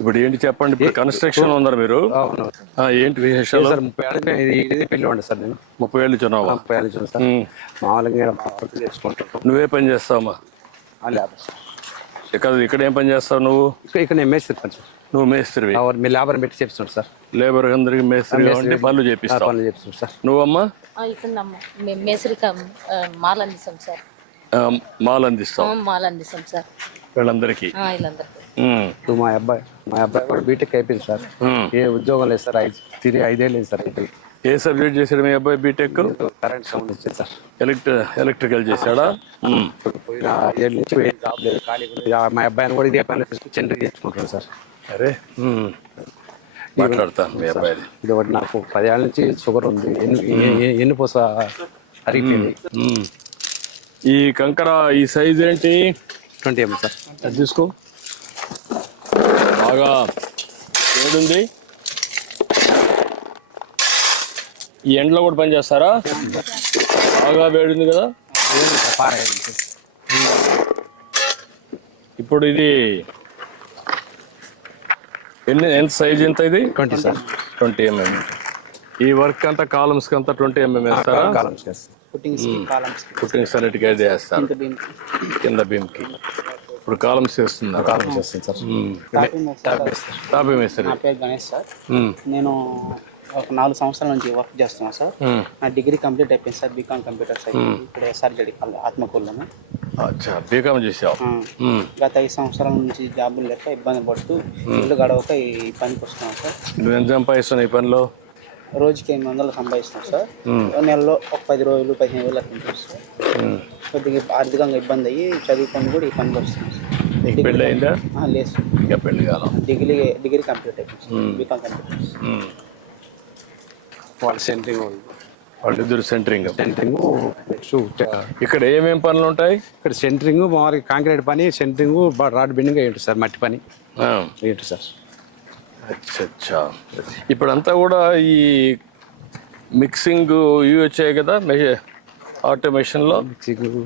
ఇప్పుడు ఏంటి చెప్పండి? ఇప్పుడు కన్స్ట్రక్షన్ ఉన్నారు మీరు? ఏంటి విశేషాలు? సార్ ముప్పై ఏళ్ళకి ఇది ఉండే సార్ నేను. ముప్పై ఏళ్ళు చున్నావా ముప్పై ఏళ్ళు చూడండి సార్. మామూలుగా ఈడ మా వర్క్ చేసుకుంటాం నువ్వే పని చేస్తావమ్మా ఇక్కడ ఇక్కడ ఏం పని చేస్తావు నువ్వు? ఇక్కడ నేను మేస్త్రి పని నువ్వు మేస్త్రివి. మీ లేబర్ పెట్టి చేపిస్తున్నాడు సార్. లేబర్ అందరికి మేస్త్రిగా ఉండి పనులు ఆ చేపిస్తావు పనులు సార్. నువ్వమ్మా? ఆ, ఇక్కడ మేసరిక మాల్ అందిస్తాం సార్. మాల్ అందిస్తావు ఆ, మాల్ అందిస్తాం సార్. వీళ్ళందరికీ. ఇప్పుడు మా అబ్బాయి మా అబ్బాయి కూడా బీటెక్ అయిపోయింది సార్. ఏ ఉద్యోగం లేదు సార్ ఐదు తిరిగి ఐదేళ్ళు లేదు సార్ అయిపోయి ఏ సబ్జెక్ట్ చేశాడు మీ అబ్బాయి బీటెక్ కరెంట్ సౌండ్ వచ్చింది సార్. ఎలక్ట్రి ఎలక్ట్రికల్ చేశాడా? జాబ్ లేదు ఖాళీ. మా అబ్బాయిని కూడా ఇదే పని చెండు చేసుకుంటాడు సార్. అరే. మాట్లాడతాను మీ అబ్బాయిది ఇది ఒకటి నాకు పదేళ్ళ నుంచి షుగర్ ఉంది. ఎన్ని పూస అరిగిపోయింది. ఈ కంకర ఈ సైజ్ ఏంటి? Twenty MM sir. అది తీసుకో. బాగా వేడుంది ఈ ఎండలో కూడా పని చేస్తారా? బాగా వేడుంది కదా. ఇప్పుడు ఇది ఎన్ని ఎంత సైజ్ ఎంత ఇది? Twenty sir. Twenty MM. ఈ వర్క్ అంతా కాలమ్స్ అంతా ట్వంటీ ఎంఎం వేస్తారా? కాలమ్స్ సార్ కుట్టింగ్ సన్నిటికి అయితే వేస్తారు కింద బీమ్కి ఇప్పుడు కాలమ్స్ వేస్తున్నారు కాలమ్స్ సార్. టాప్ ఏం వేస్తారు. నా పేరు గణేష్ సార్. ఉమ్, నేను ఒక నాలుగు సంవత్సరాల నుంచి వర్క్ చేస్తున్నాను సార్. ఉమ్. నా డిగ్రీ కంప్లీట్ అయిపోయింది sir. B Com computer science ఇప్పుడు ఎస్ఆర్జడి ఆత్మకూరులోనే. అచ్చా. బీకామ్ చేసావు. గత ఐదు సంవత్సరాల నుంచి జాబులు లేక ఇబ్బంది పడుతూ ఇల్లు గడవక ఈ పనికి వస్తున్నాను సార్. నువ్వు ఎంత సంపాదిస్తున్నావు ఈ పనిలో? రోజుకి ఎనిమిది వందలు సంపాదిస్తున్నాం సార్. నెలలో ఒక పది రోజులు పదిహేను వేలు అట్లా ఉంటుంది సార్. ఉమ్. కొద్దిగా ఆర్థికంగా ఇబ్బంది అయ్యి చదువుకొని కూడా ఈ పనికి వస్తున్నాం సార్. పెళ్ళి అయిందా? ఆ, లేదు సార్. కాలం? డిగ్రీ డిగ్రీ కంప్లీట్ అయిపోయింది సార్. బీకామ్. వాళ్ళ సెంటరింగ్ వాళ్ళిద్దరు సెంటరింగ్. సెంటరింగ్ నెక్స్ట్ ఇక్కడ ఏమేం పనులు ఉంటాయి? ఇక్కడ సెంటరింగ్ మామూలుగా కాంక్రీట్ పని సెంటరింగ్ రాడ్ బిండింగ్ ఏంటి సార్ మట్టి పని. ఆ, ఏంటి సార్. అచ్చా అచ్చా ఇప్పుడంతా కూడా ఈ మిక్సింగ్ ఇవి వచ్చాయి కదా ఆటోమేషన్లో?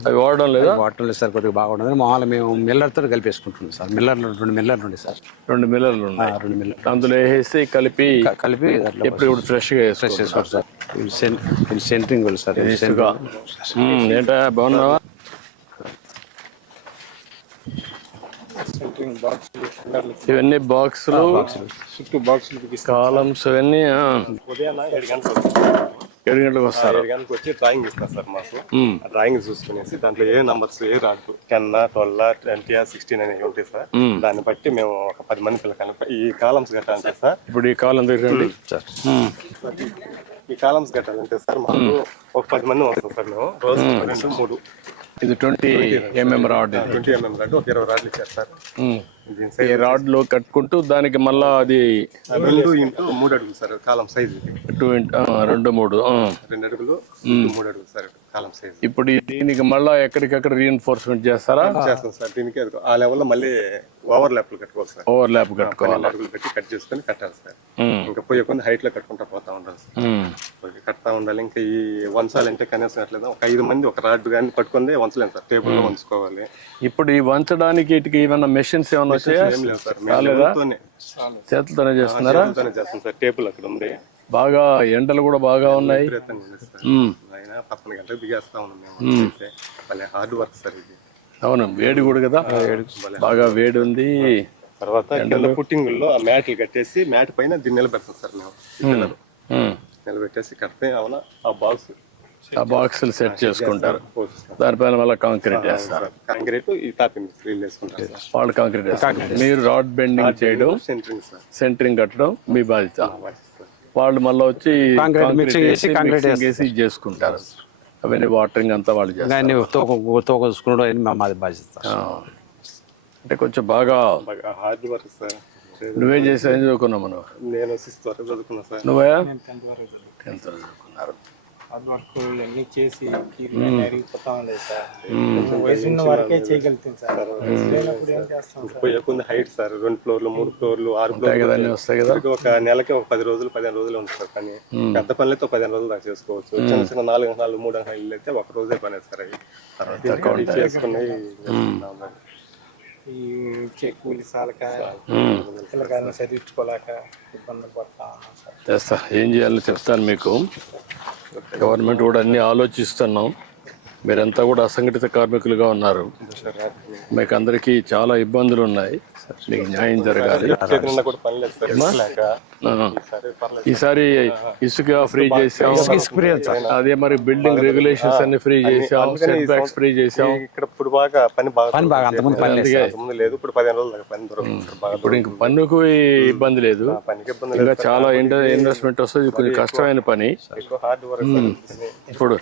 అవి వాడడం లేదా? వాటర్ లేదు సార్ కొద్దిగా బాగుండదు మామూలుగా మేము మిల్లర్తో కలిపేసుకుంటున్నాం సార్. మిల్లర్లు రెండు మిల్లర్లు ఉండే సార్. రెండు మిల్లర్లు ఉన్నాయి రెండు మిల్లర్ అందులో వేసేసి కలిపి కలిపి ఎప్పుడు ఇప్పుడు ఫ్రెష్గా ఫ్రెష్ చేసుకోవాలి సార్. Centering sir. ఏంటా బాగున్నావా? ఇవన్నీ బాక్సులు. చుట్టూ బాక్సులు కాలమ్స్ ఇవన్నీ ఉదయాన్న ఏడు గంటలకు ఏడు గంటలకు వస్తారు? ఏడు గంటలకు వచ్చి డ్రాయింగ్ ఇస్తారు సార్ మాకు. డ్రాయింగ్ చూసుకునేసి దాంట్లో ఏ నంబర్స్ ఏ రాదు టెన్ ట్వెల్వ్ ట్వంటీ సిక్స్టీన్ అనేవి ఉంటాయి సార్? దాన్ని బట్టి మేము ఒక పది మంది పిల్లకాయలు ఈ కాలమ్స్ కట్టాలంటే సార్? ఇప్పుడు ఈ కాలం దగ్గర సార్. ఈ కాలమ్స్ కట్టాలంటే సార్ మాకు. ఒక పది మంది వస్తాం సార్ మేము. రోజు రెండు మూడు. ఇది twenty MM rod twenty MM rod ఒక ఇరవై రాడ్లు ఇచ్చారు సార్ ఈ సైజ్ రాడ్లు కట్టుకుంటూ దానికి మళ్ళా అది రెండు ఇంటూ మూడు అడుగులు సార్ కాలం సైజ్ టూ ఇంట్- రెండు మూడు. రెండు అడుగులు మూడు అడుగులు సార్ కాలం సైజ్ ఇప్పుడు దీనికి మళ్ళా ఎక్కడికక్కడ రీఎన్ఫోర్స్మెంట్ చేస్తారా? చేస్తాం సార్ దీనికి ఆ లెవెల్లో మళ్ళీ ఓవర్ ల్యాప్లు కట్టుకోవాలి సార్. ఓవర్ ల్యాప్ కట్టుకోవాలి. అడుగులు పెట్టి కట్ చేసుకొని కట్టాలి సార్. ఇంకా పోయే కొన్ని హైట్లో కట్టుకుంటా పోతా ఉండాలి సార్. కడతా ఉండాలి. ఇంకా ఈ వంచాలంటే కనీసం అట్లేదు? ఒక ఐదు మంది ఒక రాడ్ కానీ పట్టుకుందే వంచలేము సార్. టేబుల్లో వంచుకోవాలి. ఇప్పుడు ఈ వంచడానికి ఏమైనా మెషిన్స్ ఏమైనా చేతులతోనే చేస్తున్నారా? చేతులతోనే చేస్తాం సార్ టేబుల్ అక్కడ ఉంది. బాగా ఎండలు కూడా బాగా ఉన్నాయి. పదకొండు గంటలకు దిగేస్తా ఉన్నాం హార్డ్ వర్క్ సార్ ఇది. అవును వేడి కూడా కదా? బాగా వేడి ఉంది. తర్వాత కింద పుట్టింగుల్లో ఆ మ్యాట్లు కట్టేసి మ్యాట్ పైన దీన్ని నిలబెడతాం సార్ మేము. నిలబెట్టేసి కడితే అవునా? ఆ బాక్స్ ఆ బాక్సులు సెట్ చేసుకుంటారు. దానిపైన మళ్ళీ కాంక్రీట్ వేస్తారు. కాంక్రీట్ వాళ్ళు కాంక్రీట్ వేస్తారు. మీరు రాడ్ బెండింగ్ చేయడం సెంటరింగ్ సార్. సెంటరింగ్ కట్టడం మీ బాధ్యత. వాళ్ళు మళ్ళీ వచ్చి కాంక్రీట్ చేసి వేసి, చేసుకుంటారు. అవన్నీ వాటరింగ్ అంతా వాళ్ళు చేస్తారు. తోక చూసుకున్నాడు మాది బాధ్యత. అంటే కొంచెం బాగా హార్డ్ వర్క్ సార్. నువ్వేం చేసి చదువుకున్నావు మనం నేను నువ్వే? టెన్త్ వరకు చదువుకున్నారు. ఇవన్నీ చేసి కీళ్ళు అరిగిపోతా ఉండేది సార్. వయసు ఉన్న వరకే చేయగలుగుతాం సార్. వయసు లేనప్పుడు ఏం చేస్తాం సార్? పోయే కొంది హైట్ సార్. రెండు ఫ్లోర్లు మూడు ఫ్లోర్లు ఆరు కదా అన్నీ ఫ్లోర్లు వస్తాయి కదా. ఇప్పటికి ఒక నెలకి ఒక పది రోజులు పదిహేను రోజులు ఉంటుంది సార్. పని పెద్ద పనులైతే ఒక పదిహేను రోజులు దాకా చేసుకోవచ్చు. చిన్న చిన్న నాలుగు నాలుగు మూడు అంకలు అయితే ఒక రోజే పని సార్ అవి. తర్వాత చేసుకుని. ఈ కూలి సాలక పిల్లకాయలను చదివించుకోలేక ఇబ్బందులు పడతా ఉన్నాం సార్. చేస్తా ఏం చేయాలో చెప్తాను మీకు. గవర్నమెంట్ కూడా అన్ని ఆలోచిస్తున్నాం. మీరంతా కూడా అసంఘటిత కార్మికులుగా ఉన్నారు. మీకు అందరికీ చాలా ఇబ్బందులు ఉన్నాయి మీకు న్యాయం జరగాలి. ఈసారి ఇసుక ఫ్రీ చేసాం అదే మరి బిల్డింగ్ రెగ్యులేషన్స్ అన్ని ఫ్రీ చేసాం సెట్ బ్యాక్స్ ఫ్రీ చేసాం ఇక్కడ ఇప్పుడు బాగా పని బాగా పని బాగా అంతకుముందు పని లేదు ఇప్పుడు పదిహేను రోజులు పని ఇప్పుడు ఇంక పన్నుకు ఇబ్బంది లేదు. పనికి ఇబ్బంది లేదు. ఇంకా చాలా ఇన్వెస్ట్మెంట్ వస్తుంది. కొంచెం కష్టమైన పని. ఇప్పుడు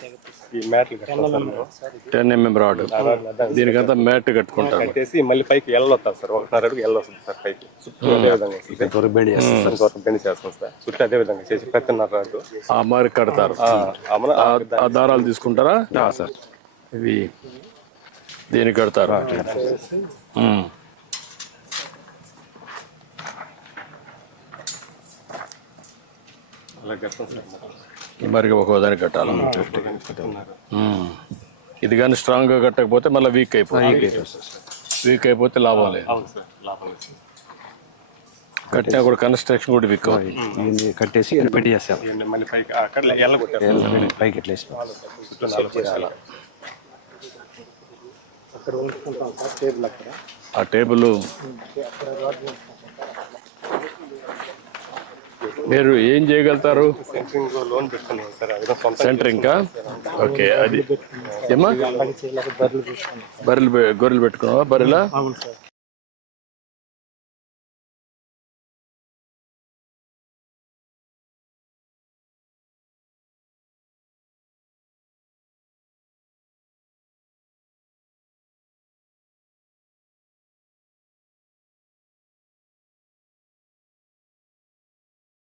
టెన్ ఎంఎం రాడ్. దీనికంతా మ్యాట్ కట్టుకుంటారు. కట్టేసి మళ్ళీ పైకి ఎల్ల వస్తుంది సార్. ఒకటిన్నర అడుగు ఎల్ల వస్తుంది సార్ పైకి. చుట్టూ అదే విధంగా బెండి చేస్తాం సార్. చుట్టూ అదే విధంగా చేసి ప్రతిన్నర అడుగు ఆ మరి కడతారు. ఆ, అమన ఆ- ఆ దారాలు తీసుకుంటారా? సార్. ఇవి దీనికి కడతారు. ఉమ్. మరి ఒక్కో దానికి కట్టాలి. ఇది కానీ స్ట్రాంగ్గా కట్టకపోతే మళ్ళీ వీక్ అయిపోతుంది. వీక్ అయిపోతే లాభం లేదు. కట్టినా కూడా కన్స్ట్రక్షన్ కూడా వీక్ అవుతుంది. కట్టేసి బెండి చేస్తాం. ఇవన్నీ మళ్ళీ పైకి అక్కడ ఎల్ల కొట్టేస్తాం సార్. పైకి ఎట్లా వేస్తాం చుట్టూ నలభై చేయాలి అక్కడ ఉంచుకుంటాం సార్ టేబుల్ అక్కడ ఆ టేబుల్ మీరు ఏం చేయగలుగుతారు? సెంట్రింగ్ లోన్ పెట్టుకున్నాం సార్. అది కూడా సొంత సెంటరింగ్ ఓకే అది ఏమా బర్రెలు గొర్రెలు పెట్టుకున్నావా? బర్రెలా? అవును సార్.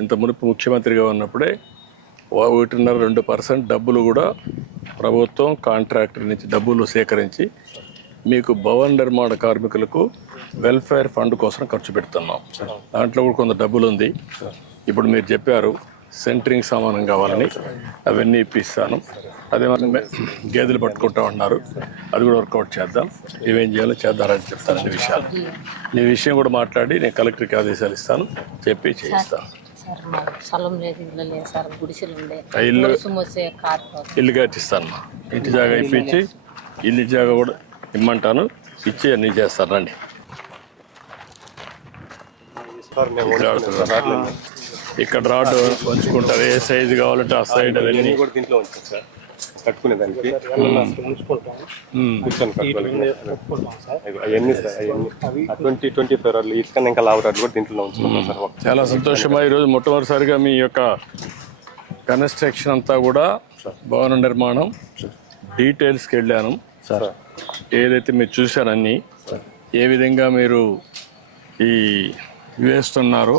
ఇంత మునుపు ముఖ్యమంత్రిగా ఉన్నప్పుడే ఒకటిన్నర రెండు పర్సెంట్ డబ్బులు కూడా ప్రభుత్వం కాంట్రాక్టర్ నుంచి డబ్బులు సేకరించి మీకు భవన నిర్మాణ కార్మికులకు వెల్ఫేర్ ఫండ్ కోసం ఖర్చు పెడుతున్నాం. దాంట్లో కూడా కొంత డబ్బులు ఉంది ఇప్పుడు మీరు చెప్పారు సెంటరింగ్ సామానం కావాలని అవన్నీ ఇప్పిస్తాను. అదే మరి గేదెలు పట్టుకుంటా ఉన్నారు అది కూడా వర్కౌట్ చేద్దాం. ఇవేం చేయాలో చేద్దారని చెప్తాను. అన్ని విషయాలు. నీ విషయం కూడా మాట్లాడి నేను కలెక్టర్కి ఆదేశాలు ఇస్తాను. చెప్పి చేయిస్తాను. మాకు స్థలం లేదు ఇల్లు లేదు సార్ గుడిసెలు ఉండే. ఆ ఇల్లు వచ్చే కారిపోతుంది ఇల్లు కట్టిస్తాను ఇంటి జాగా ఇప్పించి ఇల్లు జాగా కూడా ఇమ్మంటాను. ఇచ్చి అన్నీ చేస్తాను రండి. ఇక్కడ రాడ్ వంచుకుంటారు ఏ సైజు కావాలంటే ఆ సైడ్ అవన్నీ. దీంట్లో ఉంచాం సార్. కట్టుకునే దానికి అవన్నీ సార్ అవన్నీ. ట్వంటీ ట్వంటీ ఫైవ్ వాళ్ళు ఇటుకన్నా ఇంకా లావరాడు కూడా దీంట్లో ఉంచుకున్నాం సార్. చాలా సంతోషమా ఈరోజు మొట్టమొదటిసారిగా మీ యొక్క కన్స్ట్రక్షన్ అంతా కూడా భవన నిర్మాణం డీటెయిల్స్కి వెళ్ళాను. సార్. ఏదైతే మీరు చూశారన్నీ ఏ విధంగా మీరు ఈ వేస్తున్నారో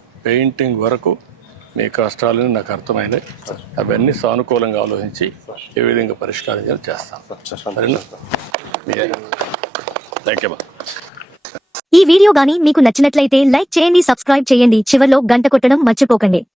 పెయింటింగ్ వరకు మీ కష్టాలని నాకు అర్థమైనాయి అవన్నీ సానుకూలంగా ఆలోచించి ఏ విధంగా పరిష్కారం చేస్తాను. ఈ వీడియో గానీ మీకు నచ్చినట్లయితే లైక్ చేయండి సబ్స్క్రైబ్ చేయండి. చివరిలో గంట కొట్టడం మర్చిపోకండి.